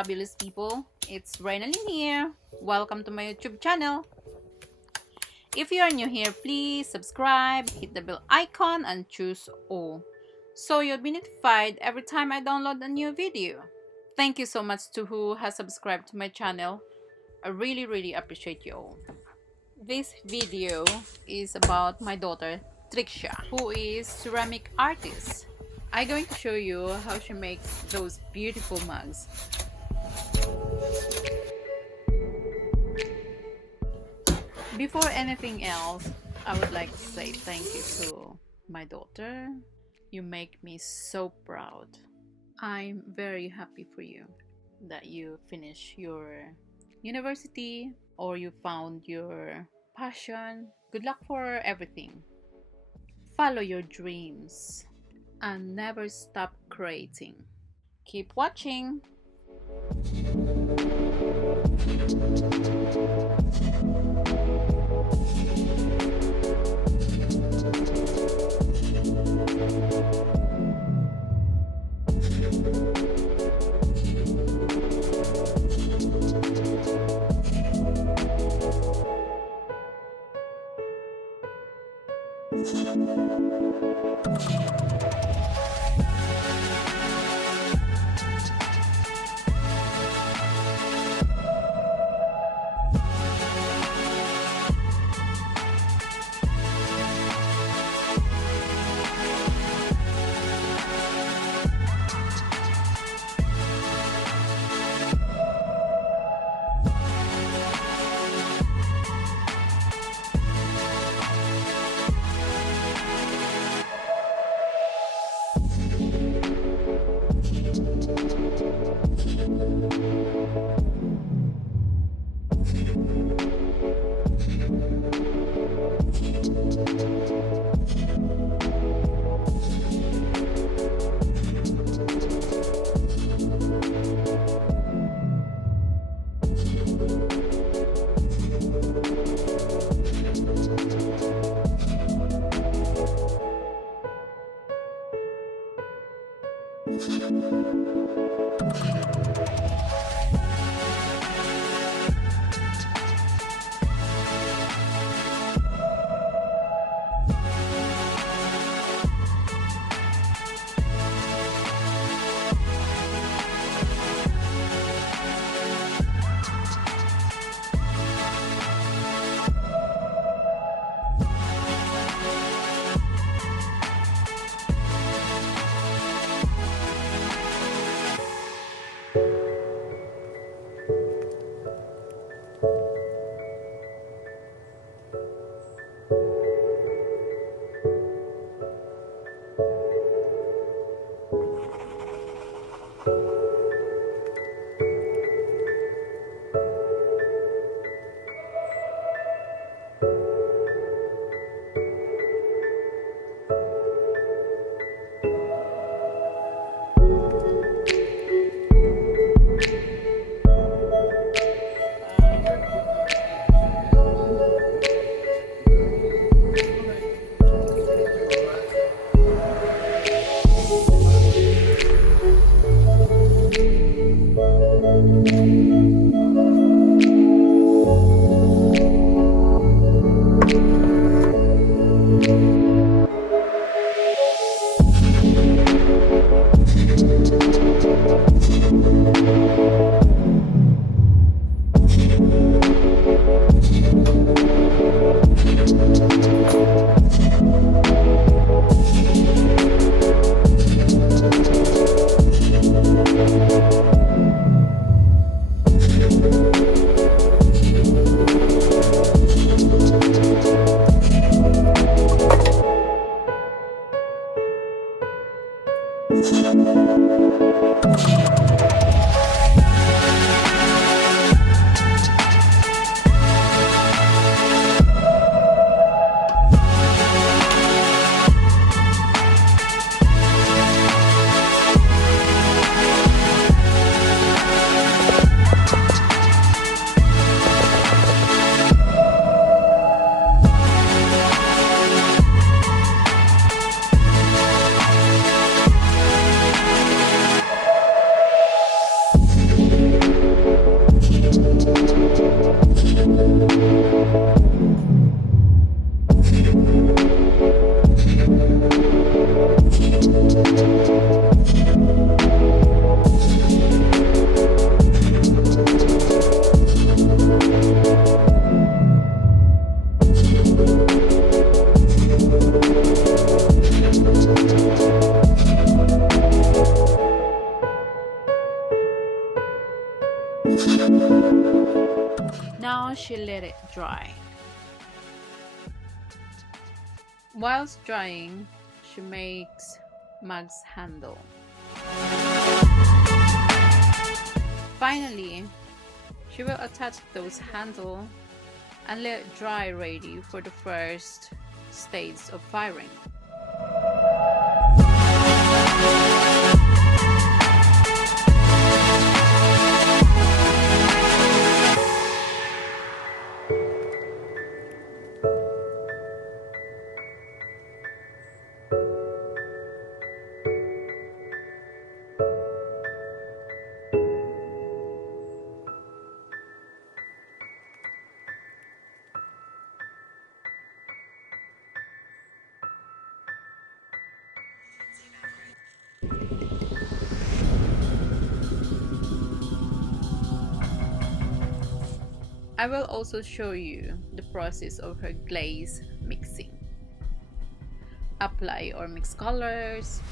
fabulous people, it's Reynalyn here. Welcome to my YouTube channel. If you are new here, please subscribe, hit the bell icon and choose all, so you'll be notified every time I download a new video. Thank you so much to who has subscribed to my channel. I really appreciate you all. This video is about my daughter Tricia, who is ceramic artist. I'm going to show you how she makes those beautiful mugs. Before anything else, I would like to say thank you to my daughter. You make me so proud. I'm very happy for you that you finish your university or you found your passion. Good luck for everything. Follow your dreams and never stop creating. Keep watching. Now she let it dry. Whilst drying, she makes mug's handle. Finally, she will attach those handle and let it dry, ready for the first stage of firing. I will also show you the process of her glaze mixing. Apply or mix colors.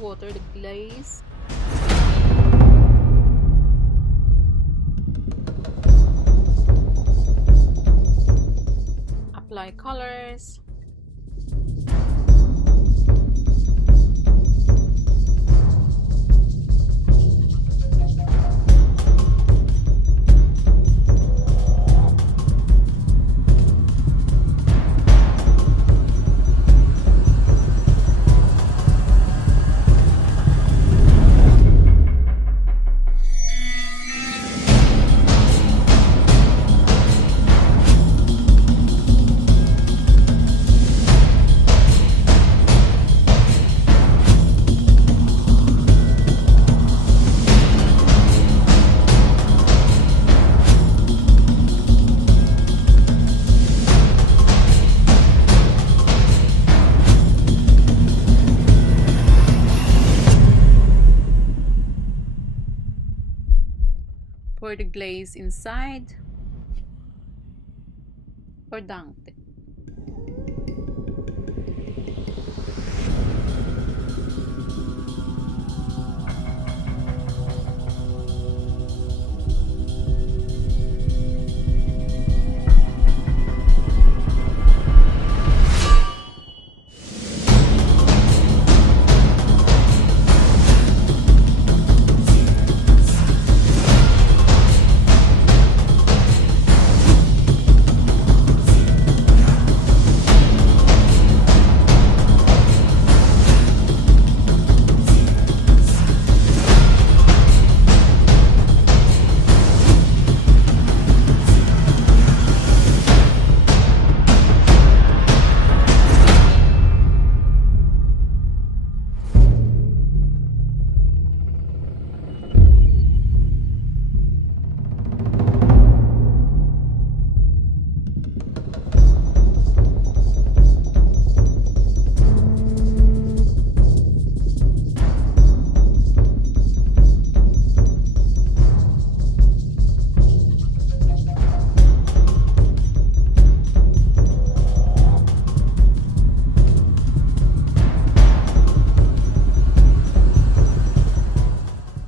Water the glaze. Apply colors. Pour the glaze inside or dunk it.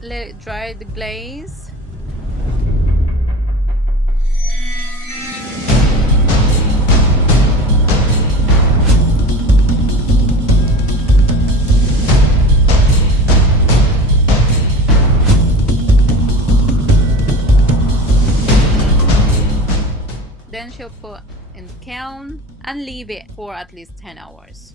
Let it dry the glaze. Then she'll put in the kiln and leave it for at least 10 hours.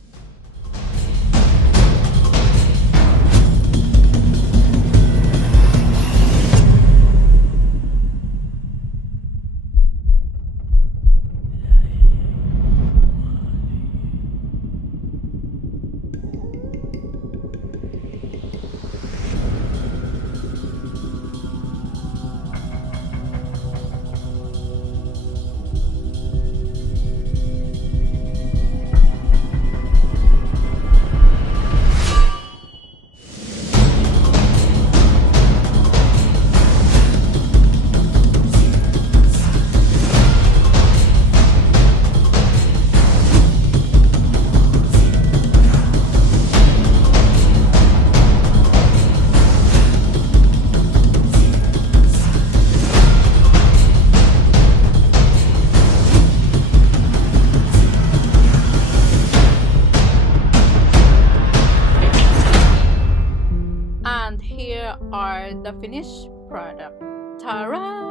the finished product. Ta-ra!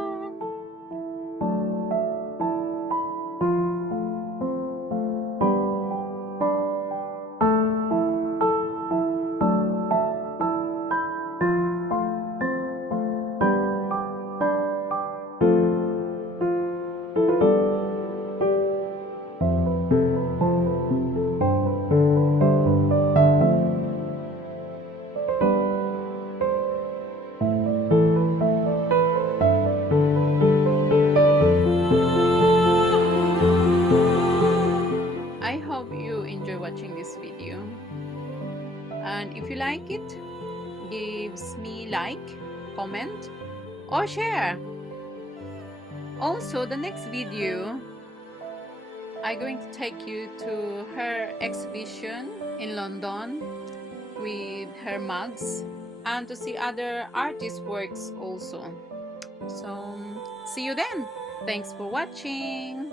I hope you enjoy watching this video, and if you like it, give me like, comment, or share. Also, the next video, I'm going to take you to her exhibition in London with her mugs, and to see other artists' works also. So see you then. Thanks for watching.